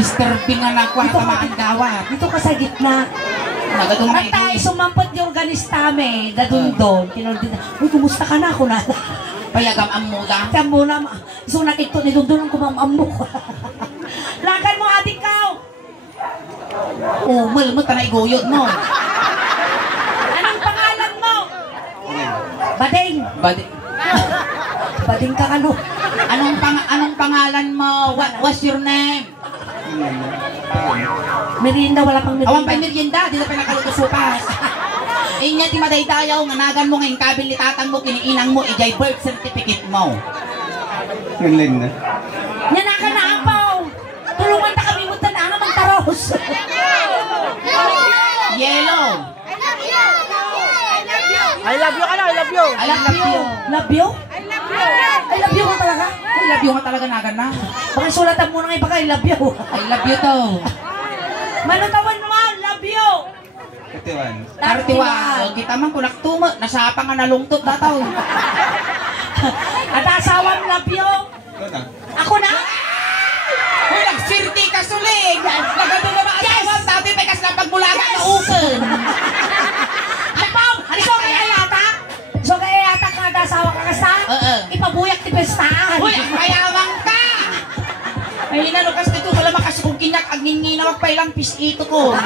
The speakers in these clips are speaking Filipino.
Mr. Bing na nakuha na tamaan gawa. Dito ka sa gitna. Nagadong At tayo sumampot yung organista me. Gadundon. Kinordin na. Uy, kumusta ka na? Kuna. Payagam ang muda. Kaya muna. So nakito ni Dundon ang kumamam mo. Lagan mo adik ka. Umel mo, tanay guyod mo. Anong pangalan mo? Bading. Bading ka ano? Anong pangalan mo? What's your name? Merienda, wala pang merienda. Awang pa merienda, di na pinakalutusupas. Inya di madaydayaw, nganagan mo ngayon kabil ni tatang mo, kiniinang mo, ijay birth certificate mo. Ngayon na. Nyanaka na apaw. Tulungan ta kami mo tanang magtaros. Yellow. I love you ka na, I love you. I love you. Love you? I love you ka talaga? I love you nga talaga nagan na. Pakisulatan mo na iba ka, I love you. I love you to. Manutawan naman, love you. Katiwan. Tartiwa, kita man kulak tumo, nasapa nga nalungtot dataw. At asawang love you. Ako na? Uy, nagsirti ka sulig! Nagado na ba asawang dati may kas na pagmulagan na upen. Apaw, so kaya yata? So kaya yata ka nag-asawa ka kasa? Ipabuyak ti pestahan. Uy, mayawang ka! May hinalukas dito, wala makasi kong kinyak, ang ninginawag pa ilang pisito ko.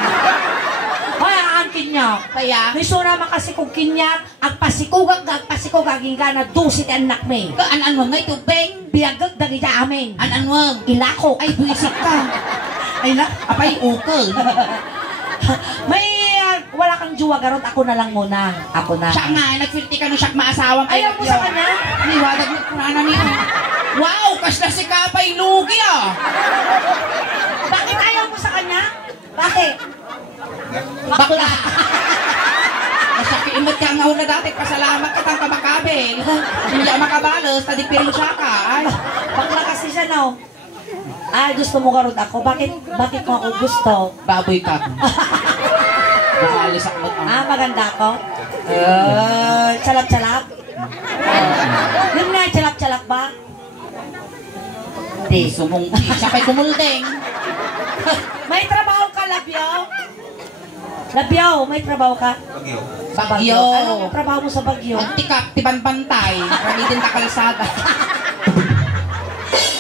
Hoy, ang kinyak. Kaya? May sura man kasi kung kinyak, ang pasikugaging ka na dusit anak may. An-an mo nga ito, Beng? Biyagag dagi sa amin. An-an mo? Ilako. Ay, buisit ka. Ay, apay ukol. May wala kang juwa garot, ako na lang muna. Ako na. Siya nga, nagfilti ka nung siya maasawang. Ayaw mo sa kanya? Niwadag mo kurana niya. Wow, kas na si Kapay Lugi ah. Bakit ayaw mo sa kanya? Bakit? Bakla. Masakiimot ka nga na dati, pasalamat ka tang kamakabel. Hindi ka makabalos, tadipirin siya ka. Ay, Bakla kasi siya, no? Ay, gusto mo garot ako. Bakit mo ako gusto? baboy ka. Bukalis ako. Maganda ako? Salap-salap? Yun nga, salap-salap ba? Hindi. Sumungki, siya pa'y kumuldeng. May trabaho ka, Labyo? Labyo, may trabaho ka? Bagyo. Bagyo. Anong trabaho mo sa Bagyo? Ang tikap, tiban-bantay. Marami din ka kalsada.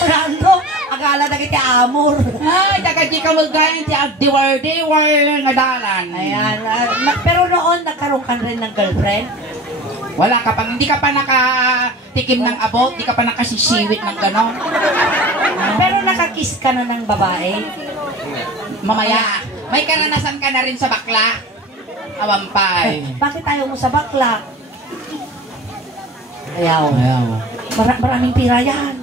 Rando, akala na kita amor. Ay, tagadi ka mulgayin ti Abdiwar-Diwar nga dalan. Ayan. Pero noon, nagkaroon ka rin ng girlfriend? Wala ka pang, hindi ka pa nakatikim ng abot, hindi ka pa nakasisiwit ng gano'n. Pero nakakiss ka na ng babae? Mamaya, may karanasan ka na rin sa bakla. Awampay. Bakit ayaw mo sa bakla? Ayaw. Maraming pira yan.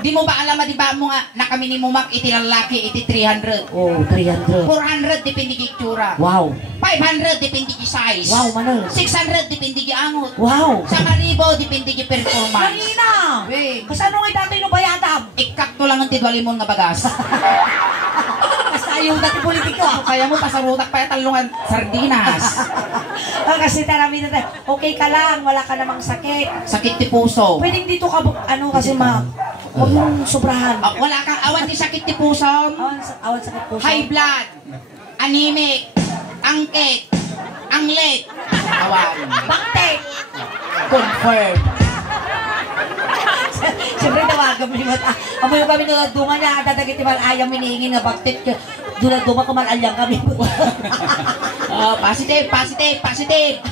Di mo ba alam, di ba mo nga, nakaminingumak iti lalaki, iti 300. Oh, 300. 400, depende gi itsura. Wow. 500, depende gi size. Wow, manol. 600, depende gi angot. Wow. 1,000, depende gi performance. Kanina! Wait. Kasi ano nga dati no bayadam? Ikakto lang ang tidwalimon nga bagas. Kasi ayaw dati politiko. Kaya mo pasarutak pa yung talungan sardinas. Kasi tarami na tayo. Okay ka lang, wala ka namang sakit. Sakit ti puso. Pwedeng dito ka, kasi huwag mong sobrahan. Wala kang awan ti sakit ti puso. Awan sakit puso. High blood. Anemic. Angkit. Anglet. Awan. Baktek. Confirm. Siyempre tawagan mo yung mata. Amoy kami nung dunga niya, dadagit yung ayam minihingin na baktik. Doon duma kumalalyang kami. Positive, positive, positive.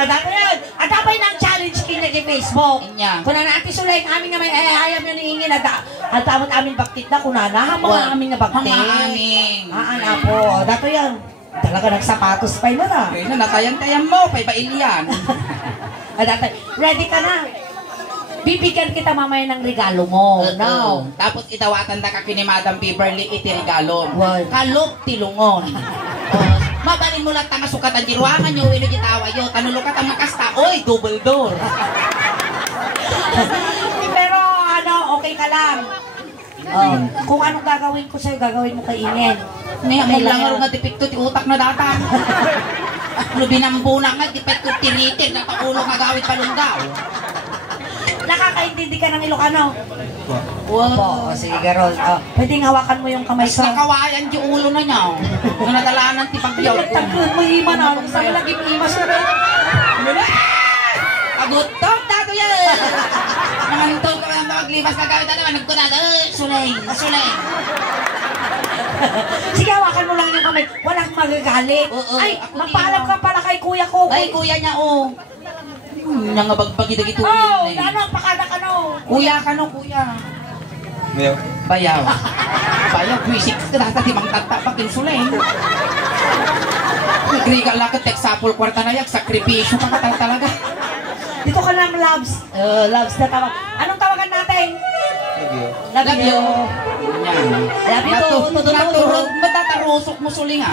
Dapat yun. At dapat ng challenge kina sa Facebook. Inya. Kung na natin sulay, amin nga may ayam yun hingin. At tamot amin baktik na, kung na mga amin na baktik. Mga amin. Ana po. Dato yan. Talaga nagsapatos pa yun na. Okay na, natayan-tayan mo, pay bail yan. Ready ka na. Bibigyan kita mamaya ng regalo mo. No. Tapos itawatan na ka kini Madam Beverly iti regalon. Wow. Kalop tilungon. Mabalin mo lang tanga sukatan di ruangan nyo, wino di tawa yo. Tanulukat ang makasta, oy, double door. Pero okay ka lang. Kung anong gagawin ko sa'yo, gagawin mo kay Ingen. May lang nga depekto ti utak na datan. Ano binambuna nga, depekto tinitin, napakulong nga gawin palunggaw. Nakakaintindi ka ng Ilocano? Opo, sige, Garol. Pwedeng hawakan mo yung kamay Mas ko. nakawayan yung ulo na niya. Kung nadalanan ti pagyaw. Nagtagpun mo iman na. Sa malagim imas na rin. Agutok tato yan. Nangantog ka na maglipas na kawit na naman. Nagkunada. Sulay. Sige, hawakan mo lang yung kamay. Walang magagalit. Ay, magpaalam ka pala kay kuya ko. Ay, kuya niya, nangabagbagi na gito. Lalo, pakada ka no. Kuya ka no, kuya. Bayaw. Bayaw, kwisik ka data timang tata pa kinsulay. Nagriga lang ka teksapol kwarta na yak, sakripisyo pa ka talaga. Dito ka lang, Loves. Loves na tawag. Anong tawagan natin? Love you. Love you. Yan. Love you to. Naturod, matatarusok mo suling ha.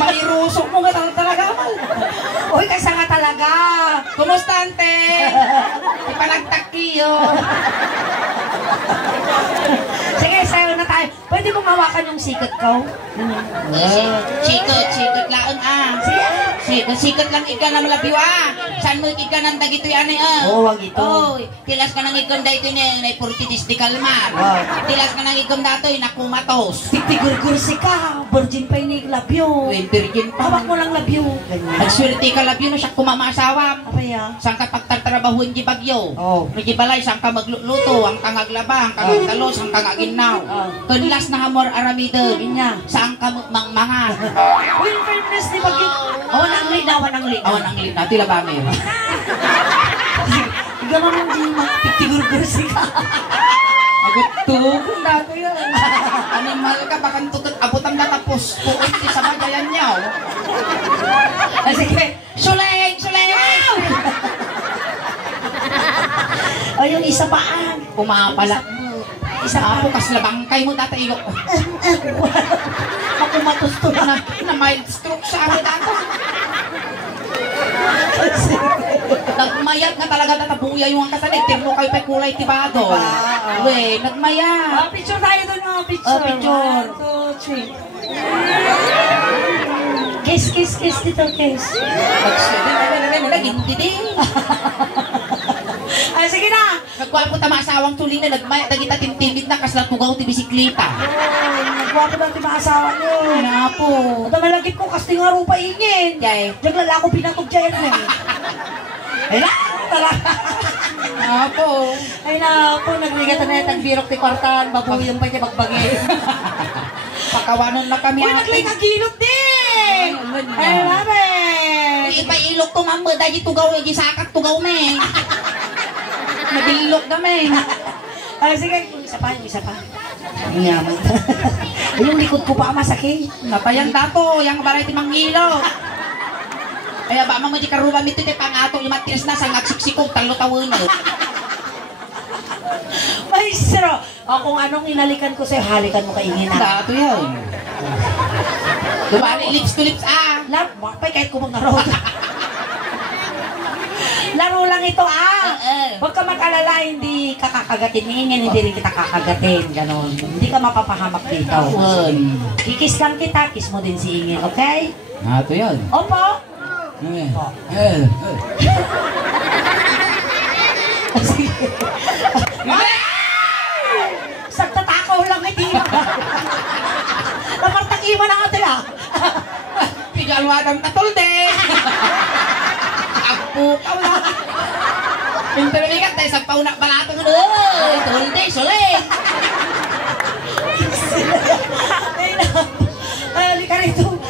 Mairusok mo ka talaga. Uy, kaysa nga talaga. Kumusta, ante? Ipanagtakiyo. Sige, sayo na tayo. Pwede mong hawakan yung sikat ko? Sikot lang Sikot lang ika na malabiw Saan mo ika ng dagito yan wag ito. Tilas ka ng ikon da ito na purtitis di kalmar. Tilas ka ng ikon da ito na kumatos. Tipigur-gursi ka. Virgin pa yung labyo. Virgin pa. Hawak mo lang labyo. Nagswerte ka labyo na siya kumamaasawam. Apaya? Saan ka pagtatrabahuin di bagyo? Nagi balay, saan ka magluluto, ang kangaglaba, ang kangagtalos, ang kangaginaw. Kunlas na hamor aramidon. Saan ka mangmangan? Uy, in fairness di bagyo. Awan ang lina. Tila ba may? Gano'n ang di magtigur-gursi ka. Agutugong dato yan. Animal ka, baka tutut abutang natapos. Puwit si sa bagayan niya. Sige. Suleng! O yung isa pa. Pumapala. Isa pa. Ako kaslabangkay mo data iyo. Ako matusto Na mild stroke sa ako data. Nagmayat na talaga tatabuya yung ang kasalig. Tirmo kayo pa kulay tibado. Uwe, nagmayat. Picture tayo doon, picture. Picture. 1, 2, 3. Kiss dito, kiss. Sige na. Nagwapo ta maasawang tuling na nagmayat. Nagita timtimid na kasla tugaw ti bisikleta. Nagwapo na ti maasawa nyo. Napo. At ang malagip ko kasi nga rupa ingin. Naglala ko pinatog dyan. Ay na, talaga. Napo. Ay na po, nagligatan na yung birok ti kwartan. Babuyang pa niya magbagi. Pakawanon na kami. Uy, nagligagilot din. Ay, labi. Ipailok ko mamba. Dahil tugaw yung gisakat tugaw me. Nabilok kami. Sige, yung isa pa. Yaman. Yung likod ko pa masakit. Napayang dato, yung baray ti mangilo. Kaya ba mo di karuba mito ti pangato imatis na sang agsiksikog talo tawon. Maestro, kung anong inalikan ko sa'yo, halikan mo kaingin. Dato yun. Dumani lips to lips Laro, bakit kahit kumang laro lang ito Huwag ka mag-alala, hindi ka kakagatin ingin, hindi rin kita kakagatin, ganon. Hindi ka mapapahamak dito. Kikis lang kita, kiss mo din si ingin, okay? Dato yun. Opo. Sagtatakaw lang iti. Napartakiman na nga tayo Pigalwadang tatulde. Agpukaw lang. Yung termikat tayo sa paunak balato ko tulde, sulit. Halika rito.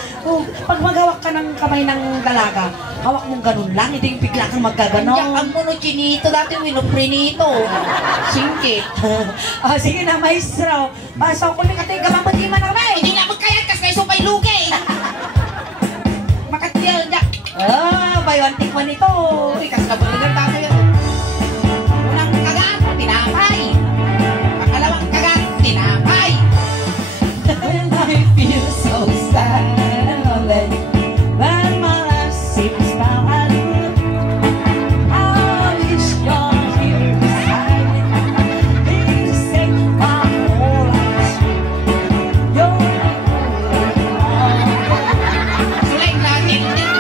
Pag maghawak ka ng kamay ng dalaga, hawak mong ganun lang, hindi yung bigla kang magkaganon. Yak ang muno chinito dati, winuprinito. Singkit. Sige na, maestro. Pasok ko ni katay gamamatiman na kami. Hindi nga magkayat kasi may supay lugi. Makatiyal niya. Bayantik man ito. Uy, kasi kabulugan tayo yan. Unang kagat, tinapay. Pangalawang kagat, tinapay. I feel so sad. When my life seems bad, I wish you're here beside me. Please take my whole life. You're Sulit natin din.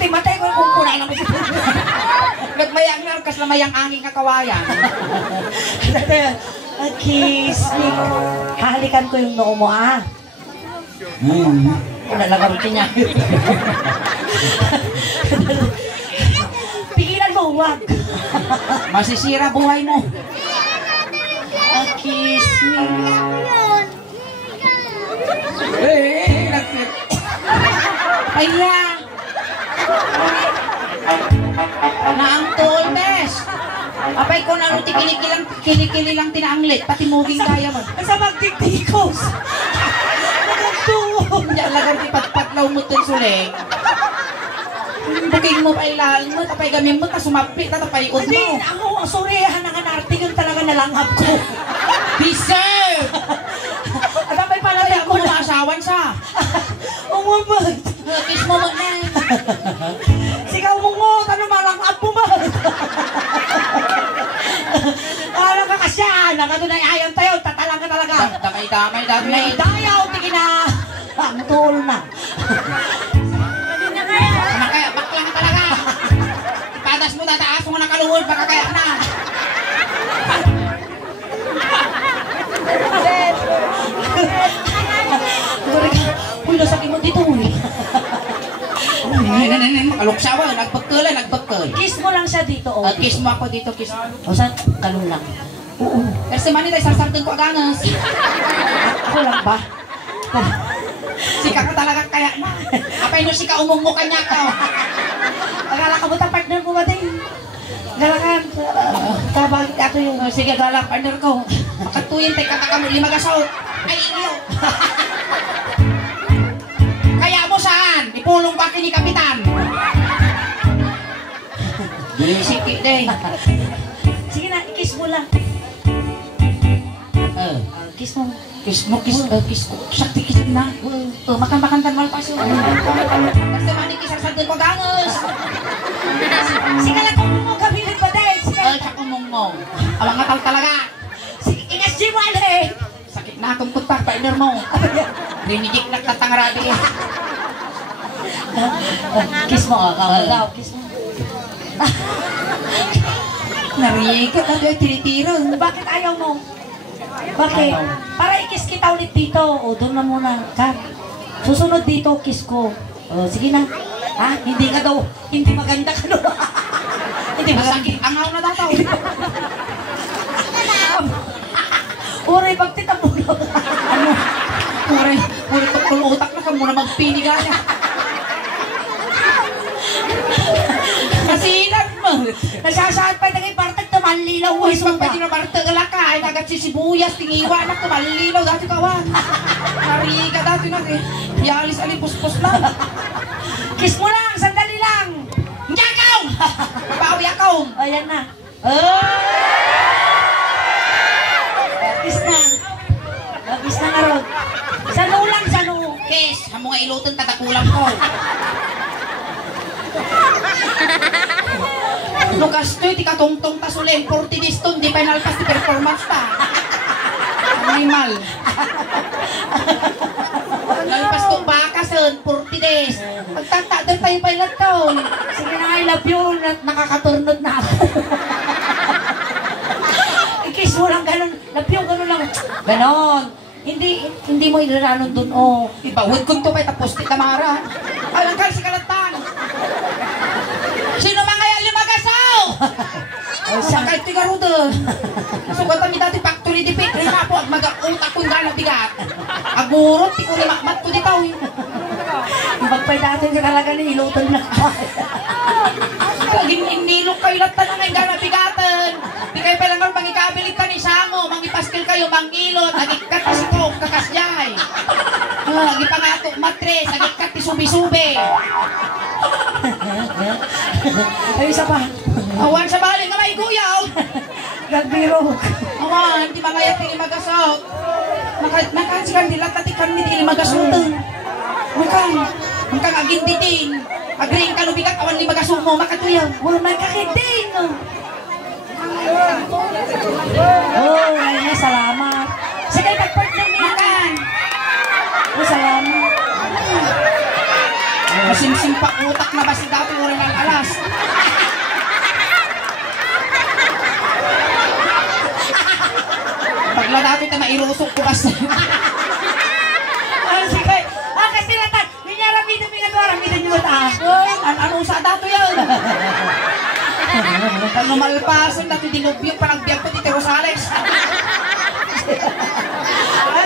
Buti matay ko kung kuna naman si Nagmayang narkas na mayang angin kakawayan. Kiss me. Hahalikan ko yung noo mo, ah. Nalagarutin niya. Pigilan mo, huwag. Masisira buhay mo. Kiss me. Kaya. Naangtol, bes. Apay ko na ruti kilikili lang tinaanglit. Pati moving kaya mo. Sa magtitikos. Nagagtuon. Diyan lagang ipatpatlaw mo ito suling. Buking mo pa ilalim mo. Tapay gamin mo. Tas sumapi. Tapay iod mo. Hindi. Ako, sorry. Hanangan article talaga nalanghap ko. Deserve! At apay pala Kaya ko mo na. maasawan sa. Umabot. Kiss mo mo na. Sigaw mo mo. Ano malanghap mo ba? Ano ka kasya? Nakatunay ayam tayo. Tatalang ka talaga. Damay. Dayaw. Tingin na. Ang tuol na. Kaya bakla ka talaga. Ipadas mo tataas mo nakaluhod. Baka kaya na. Uy, nasakit mo dito. Makaluksawa. Nagbagkal. Kiss mo lang siya dito. Oh. Kiss mo ako dito. Kiss mo. O saan? Kalong lang. Oo. Kasi mani tayo sarsarteng ko agangas. Ako lang ba? Sika ka talaga kaya na. Apay no sika umong mo kanya ka. Agala ka mo ta partner ko ba din? Galakan. Kabagit ato yung... Sige galak partner ko. Makatuyin tayo kataka mo 5 gasaw. Ay iyo. Kaya mo saan? Ipulong pa ni kapitan. Sige day. Sige na, kiss mo lang. Kiss mo. Kiss ko. Sakti kiss na. Makan tan mal paso. Kasi mani kisasagdan ko gangas. Sige lang kung mo kabilit ba day? Sa kumong mo. Awang ngatal talaga. Sige, ingas di mo alay. Sakit na akong kutak, partner mo. Rinigik na katangarabi. Kiss mo, daw. Kiss mo. Narinig ka tayo, tinitiro. Bakit ayaw mo? Bakit? Para i-kiss kita ulit dito. O, doon na muna. Ka. Susunod dito, kiss ko. O, sige na. Ha? Hindi ka daw. Hindi maganda ka doon. Hindi maganda. Masakit. Angaw na daw. Uray, pagtita mo na. Ano? Uray tukul utak na ka muna magpinig niya. Kasilan mo. Nasasaad pa yung partag na malinaw. Uy, pagpati na marta ka laka. Ay, nagat si sibuyas, tingiwan na malinaw. Dati kawan. Nariga dati na. Yalis alipuspos lang. Kiss mo lang, sandali lang. Nyakaw! Bawi akaw. Ayan na. Kiss na. Kiss na nga ron. Sano lang, sano. Kiss, hamo nga ilutan tatakulang ko. Lukas to, di katungtong tasulen, 40 diston, di pa nalpas di performance ta. Animal. Nalpas to bakasan, 40 days. Magtatadal tayo pa ilang taon. Sige na, I love you. Nakakaturnod na ako. I-kiss mo lang ganun. Love you, ganun lang. Ganon. Hindi mo ilaranon dun, oh. Ibawid ko to pa, tapos di tamara. Alang ka si kalatan. Sino mga yan lumagasaw? Sakay ti garuda. Sukat kami dati factory di pit. Rina po, mag-utak ko yung gana bigat. Agurot, ti ko rin makmat ko di tao. Magpadatin ka talaga ni ilutan na. Nilok kayo lahat na nga yung gana bigatan. Di kayo palangal mangikabilit ka ni Sango. Mangipaskil kayo, mangilot. Agikat ti sikong, kakasyay. Agipangato, matres. Agikat ti subi-subi. Ay, isa pa. Awan sa bali nga may guyaw. Nagbiro. Awan, di mangayat tili magasot. Nakansikan dilat at ikan ni tili magasotan. Mukhang agin ditin. Agring ka lubigat, awan li magasot mo, makatuyaw. Wala may kakitin. Oh, ay, salamat. Sige, pag-partner niya. Makan. Oh, salamat. Masimsim pa utak na basi dati mo rin ang alas. Pagla dati na mairusok ko kasi. Sige. Kasi latan. Ninyaramidan mo nga doon. Ramidan nyo ta. Ano sa dato yan? Pag numalpasan dati dinubyo pa nagbiyak ko dito Rosales.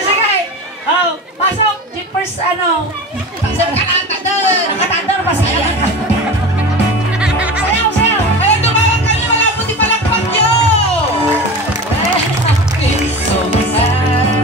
Sige. Pasok. Jeepers ano. Nakatandar pa siya. Sayaw, sayaw. Eh, tumawag kami. Wala po di palakpak nyo. It's so sad.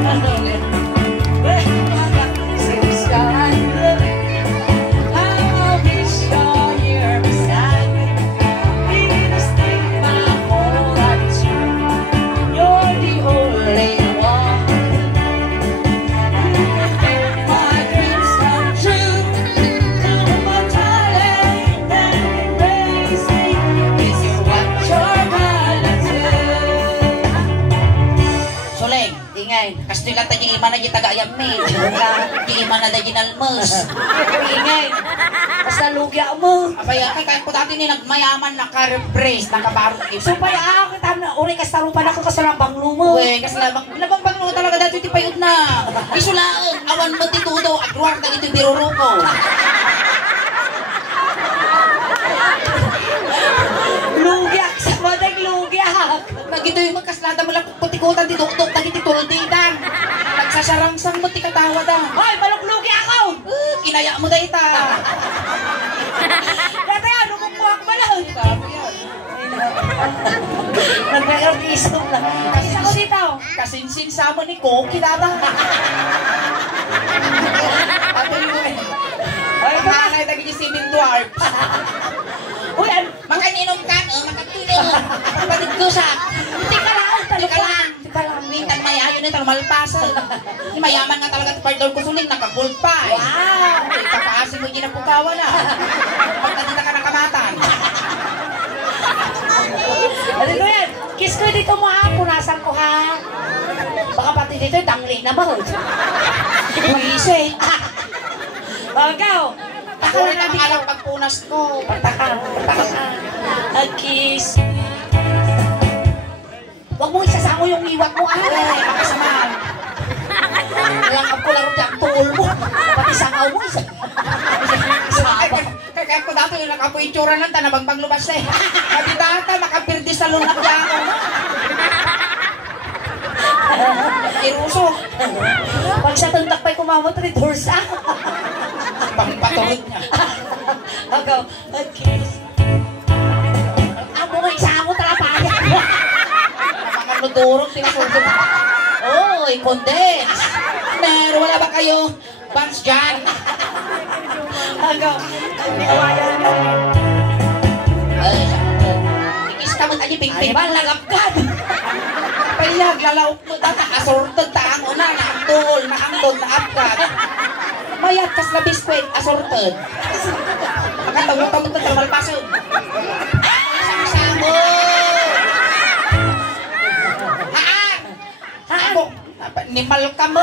Kasi lang tayo iman na di taga-ayam me. Di iman na tayo ginalmos. Ingay. Basta lugya mo. Abaya, kaya ko dati ni nagmayaman na ka-repress, nakabarot. Supaya ako, kita na uri ka sa rupa na ko kasi lang banglo mo. Uwe, kasi labang banglo talaga dati iti payot na. Isulaan, awan mo titudo, agruar na ito biruruko. Lugya, sa matag lugya. Nagito yung magkaslada mo lang putikutan di doktok, nagiti tuldidan. Nagsasarangsang mo ti katawa da. Hoy, balok-lugya ako! Kinaya mo da ita. Dati ano kung buhak ba lang? Sabi yan. Nag-reartism lang. Kasi ako dito. Kasinsin sa mo ni Koki data. Ako yun eh. Hoy, Ang hanay naging sining dwarf. Uy, Makaninom ka, makatulong. Kapatid ko sa... tika lang, Tika lang. tika lang. Mintan mayayon ito, malpasan. Mayaman nga talaga ito, pardon ko suling, nakagold pa eh. Wow! Kakaasin mo yung ginapukawa na. Pagka ka nakamatan. Ano ko yan? Kiss ko dito mo ha, punasan ko ha. Baka pati dito, tangli na ba? Buwise. Ikaw, Ako rin ang alam pagpunas ko. Pagtaka. A kiss. Huwag mo isasamo yung iwat mo ah. Makasamahan. Walang kapularo dyan, tuol mo. Pati sangaw mo isa. Kaya ko dati yung nakapuitsura lang, tanabang lumas eh. Sabi data, makapirdi sa lunap niya ako. Iruso. Pag sa tuntak pa'y kumamot, redoors ah. Pangpatuhid niya. Ako, a kiss. Amo mo isamo talapaya. Nakanudurong, tinasulog. Oy, condense. Pero wala ba kayo bands dyan? Ako, niwayan mo. Ay, ikis ka mo tayo pingping. Ay, nagapkat. Payag, lalaok mo data. Asortod taang una, naangdol, naangdol, naapkat. Mayat kas na biskwit, asortod. Makatawag-tawag na malpasod. Sama-sama. Haan! Ako, nimal ka mo.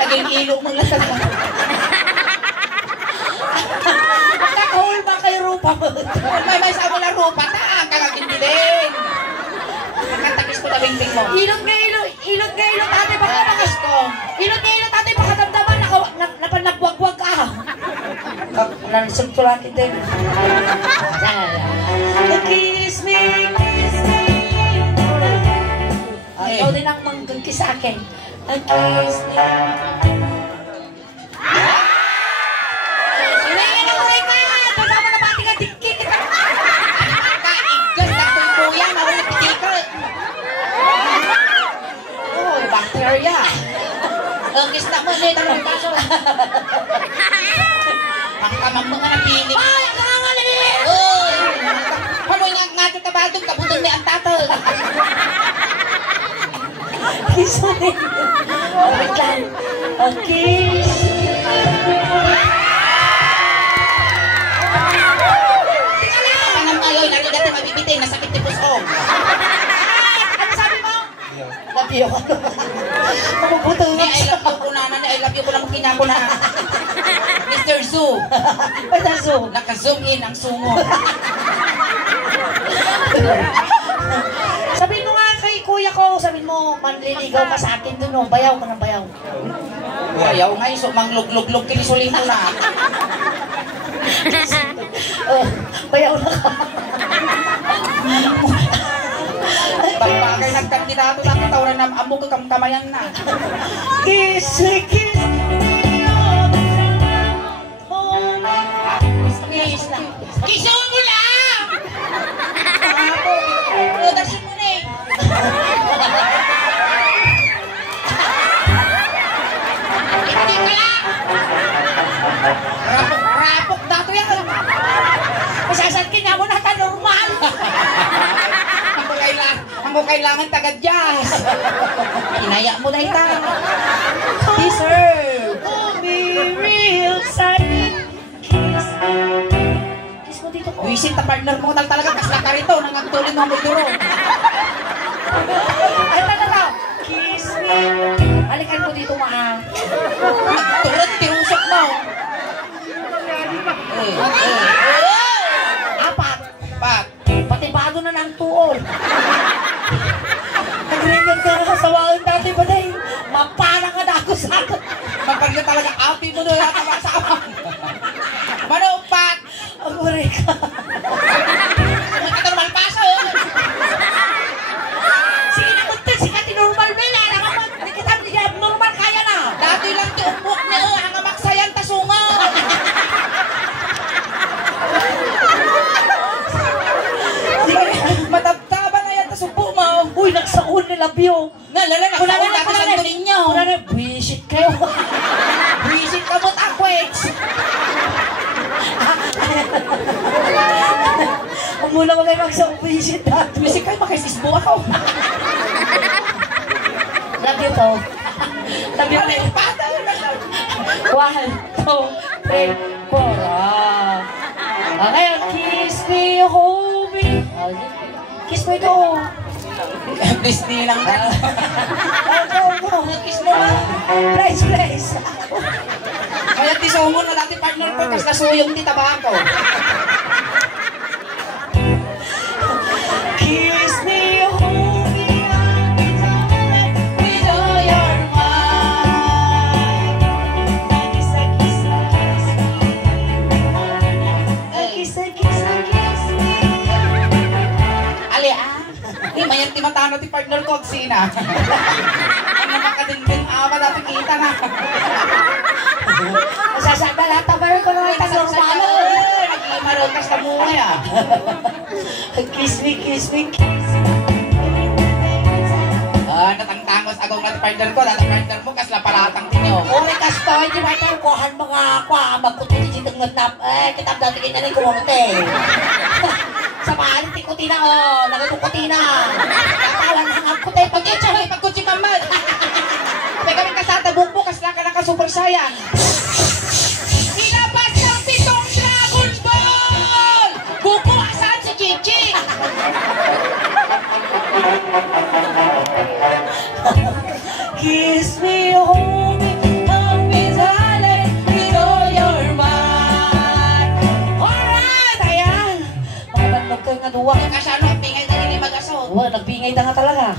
Naging ilo mo lang. Kakahul ba kay Rupa mo? May sama na rupa ta. Kagagindilin. Nakatakis ko na bing-bing mo. Ilot nga ilot, ate baka nakas ko. Ilot nga ilot, ate baka damdaman, napanagwagwag ka. Nanisog ko natin din. Kiss me. Ikaw din ang manggagkis sa akin. Kiss me. Sinayang ako rin ka! Kasama na pati ka dikit. Kaigas na ito yung kuya. Nawala pitikal. Oh, bacteria. Ang kiss na mo, hindi talagang kaso. Ang kamang mga napili. Ay, ang kangangali! Uy! Hamoy nga nga ito tabadong kabutong ni ang tatol. Kiss mo din. Wait lang. Okay. Pangang ngayon, ano dati mabibitin, nasakit ni Pusong. Ano sabi mo? Yeah. Nabiyo ka. Mabubuto Ni I love you, kunanan, I love you ko na makina ko na. Mr. Zoo. Mr. Zoo. Naka-zoom in ang sungo. Sabihin mo nga kay kuya ko, sabihin mo, manliligaw ka sa akin dun, no? Bayaw ka ng bayaw. Bayaw nga iso, manglog-log-log kinisuling mo na. Bayaw na ka. Bagay nagkandidato na katawran na amo ka kamkamayan na. Kiss me Kiss na. Kiso mo lang! Dasin mo na eh. Hindi ka lang! Rapok dato yan. Masasakin na mo na ka normal. Ang kailangan taga-jazz. Inaya mo na ita. Deserve. Be real side. Kiss mo dito ko. Wisit na partner mo talaga kasla ka rito nang agtulin mo duro. Ay, tata. Kiss me. Halikan mo dito, maa. Nagtulad, tirusok mo. Apat. Pat. Patibado na ng tuol. Nag-regan ka na kasawain dati ba dahil mapana ka na ako sa akin. Kapag talaga api mo doon natama sa kapag. Manong Pat. Ang uri ka. Magkanormal paso. Sige na kunti, sige tinormal mo na. Hindi kita abnormal kaya na. Dati lang tiumpok niya ang amaksayan tasungan. Matabtaba na yan tasupo mo. Uy, nagsaon ni Labyo. Nalala na Kuna kaon dati sa tuloy niyo. Kuna na, visit kayo. Visit ka mo't akwets. Ang mula mo kayo magsa-visit dati. Visit kayo makisisbo ako. Labyo to. Labyo Ano to. yung pata? 1, 2, 3, 4. Okay, kiss me, hold me. Kiss mo ito. Disney lang ka. Go. Kiss mo lang. Please. Kaya tisongon na dati partner ko kas nasuyong ti tabako. Kiss me, hold me. With all your mind. Kiss me. Ali Di mayan ti matano ti partner ko sina. Ano makadingding ama dati kita na. Masasakta lahat tabaran ko naman ito normal. Nag-imarokas na muna ya. Kiss me. Natangtangos agong na ti partner ko. Dati partner mo kasla palatang tinyo. Uri kasto, hindi ba tayo kuhan mga magkutin si Tingot na, kitab dati kinanay kumunti. Sa maalit tikuti na, nagatukuti na. Katalang hangagkuti, Pagkutsi mamad. Kaya kami kasata bukbo kasla ka naka super saiyan. Ilabas ng 7 Dragon Ball! Buko asan si Chichi? Kiss me, hold me, hold me, darling, with all your might. Alright, ayan. Mga bandog kayo nga duwa. Kasi ano, pingay na rin mag-asot. Nagbingay na nga talaga.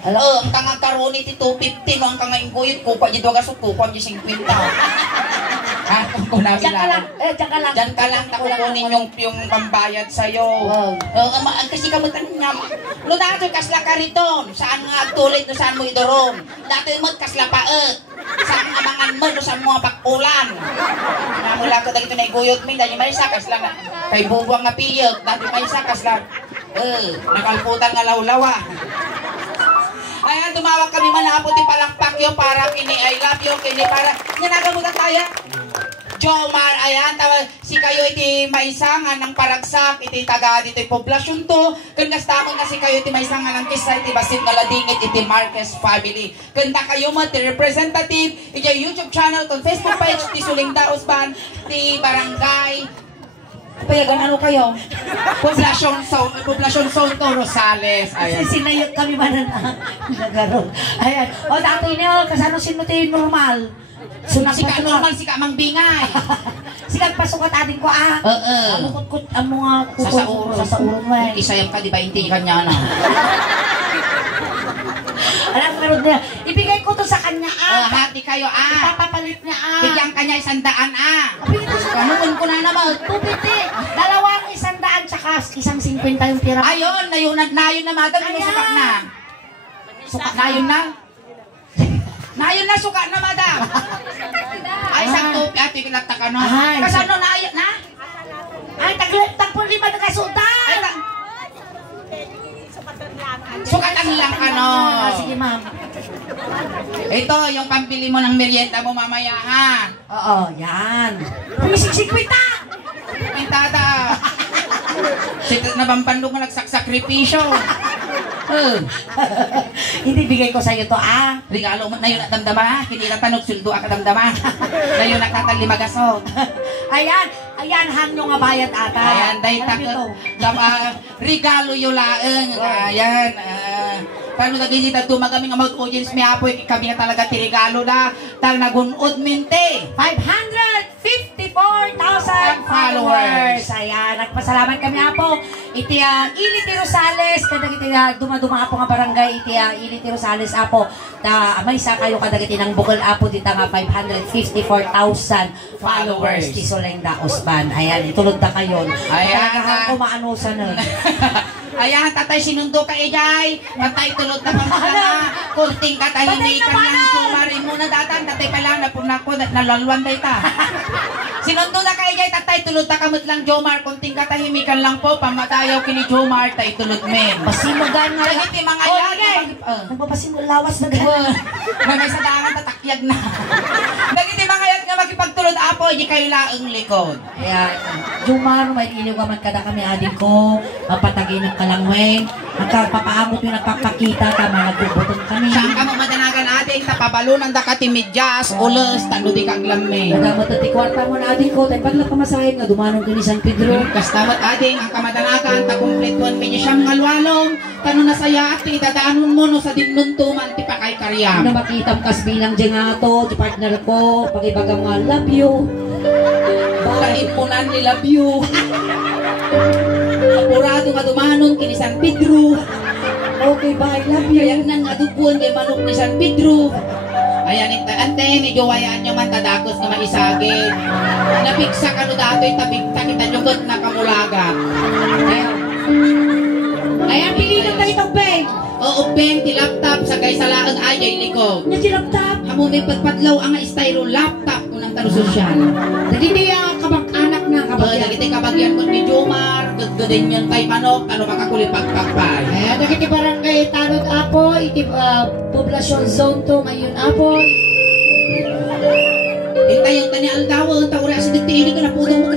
Ang kanga karuni ti 250 no ang kanga ingkuyot ko pa dito gasot ko pa 50. Ha, kung nabi Diyan ka lang. lang. Diyan ka lang. Diyan ka lang takunin yung pambayad sa'yo. Wow. Kasi kamutan niya. No dato kasla ka rito. Saan nga agtulit no saan mo idoron. Dato yung kasla paet. Saan amangan mo no saan mo pakulan. Namula ko dito na iguyot min dahil may isa kasla na. Kay bubuang nga piyag. Dati may isa kasla. Nakalputan nga lawlawa. Ayan, tumawag kami manapot yung palakpak yung para kini I love you, kini para nanagamutan tayo. Jomar, ayan, tawag si kayo iti maisangan ng paragsak, iti taga dito yung poblasyon to. Kung na si kayo iti maisangan ng kisa, iti basit nga ladingit, iti Marquez family. Kanta kayo mo, iti representative, iti YouTube channel, kung Facebook page, iti Suling Daosban, iti Barangay. Payagan ano kayo? Poblasyon Sonto Rosales. Ayan. Sinayot kami ba na nagaroon. Ayan. O, dati niyo, kasano sino tayo normal? Sunang Sika pasukat. normal, sika mang bingay. Sikat pasukat adin ko Oo. Alukot-kot ang mga Sa sauron. Sa sauron mo eh. Isayang ka, di ba, hindi kanya na. Alam ka rin na, ibigay ko to sa kanya Hati kayo, Ipapapalit niya Bigyan kanya 100, Bigyan ko sa Kanuun ko na naman. 250. Dalawang 100 tsaka isang 50 yung tira. Ayun, nayon na, madam. Ano Ayan. suka na? Nayon na? Nayon na, suka na, madam. Ay, sakto. Ate, kinata ka no. Ay, Kasi ano, nayon na? Ay, tagpon lima na kasudan. Ay, sukatan lang ka no. Sige, ma'am. Ito, yung pambili mo ng merienda mo mamaya, ha? Oo, yan. Pumisik-sikwita! Pintada. Sikat na bampandong mo nagsakripisyo. Hindi bigay ko sa'yo to, Regalo mo na yun at damdama. Hindi na tanong suldo ka damdama. Na yun nakatali magasot. Ayan, han nyo nga bayad ata. Ayan, dahil Alam nyo to. regalo yung laeng. Ayan. Paano nagigita tumagaming ang mga audience may apoy. Kami nga talaga tirigalo na. Tal nagunod minte. 554,000 followers. Ayan, nagpasalamat kami apo. Iti Ili ti Rosales, kadag iti dumaduma apo nga barangay, iti Ili ti Rosales apo. May isa kayo kadag iti nang bukol apo dita nga 554,000 followers. Ti Solenda Osban. Ayan, itulog na kayo. Ayan, Talaga ko maanusan na. Ayan, tatay sinundo ka ejay. Patay tulot na pamana. Kunting katahimikan ng sumari mo na datan. Tatay pala na punako nalalwan day ta. Sinundo na ka ejay, tatay tulot na kamot lang Jomar. Kunting katahimikan lang po. Pamatayaw kini Jomar, tay tulot men. Pasimugan nga. Nagiti mga yan. Nagpapasimul lawas na gano'n. May sadangan tatakyag na. Nagiti mga yan nga makipagtulod apo. Di kayo laeng likod. Ayan. Jumar, may iliw ka man kada kami adik ko. Mapatagay ng kalangweng. Nagpapaamot yung nagpapakita ka. Nagbubuton kami. Saan ka mo madanagan ating tapabalunan da katimidyas. Ulos, tano di kaglame. Nagamot at ikwarta mo na adik ko. Tayo pagla pamasahin nga dumanong ka ni San Pedro. Kastamat ading ang kamadanagan takumpletuan medyo siyang ngalwalong tano na saya at idadaanon mo no sa dinuntuman ti pakay karyam. Ano makitam kas bilang jengato, di partner ko, pakibagang nga love you. Kaipunan ni love you. Apurado nga dumanon kini San Pedro. Okay, bye, love you. Kaya nang adupuan kay manok ni San Pedro. Ayan ito, ante, medyo wayaan nyo man tadakos nga maisagin. Napiksa ka no dato'y tabigta kita nyugot na kamulaga. Ayan, pili lang tayo itong bag. Oo, Ben, ti laptop sa kay salaang ayay likod. Yan si laptop. Amo may pagpadlaw ang styro laptop unang taro sosyal. Dagiti kabag-anak na kabagyan. Dagiti kabagyan mo ni Jomar, gudgudin yun kay manok, ano makakuli pagpagpay. Ayan, dagiti barangay Tanod Apo, iti Poblacion Zone 2 ngayon Apo. Hintay yung tani aldawa, tawara sa dagti ini ka na pudong mo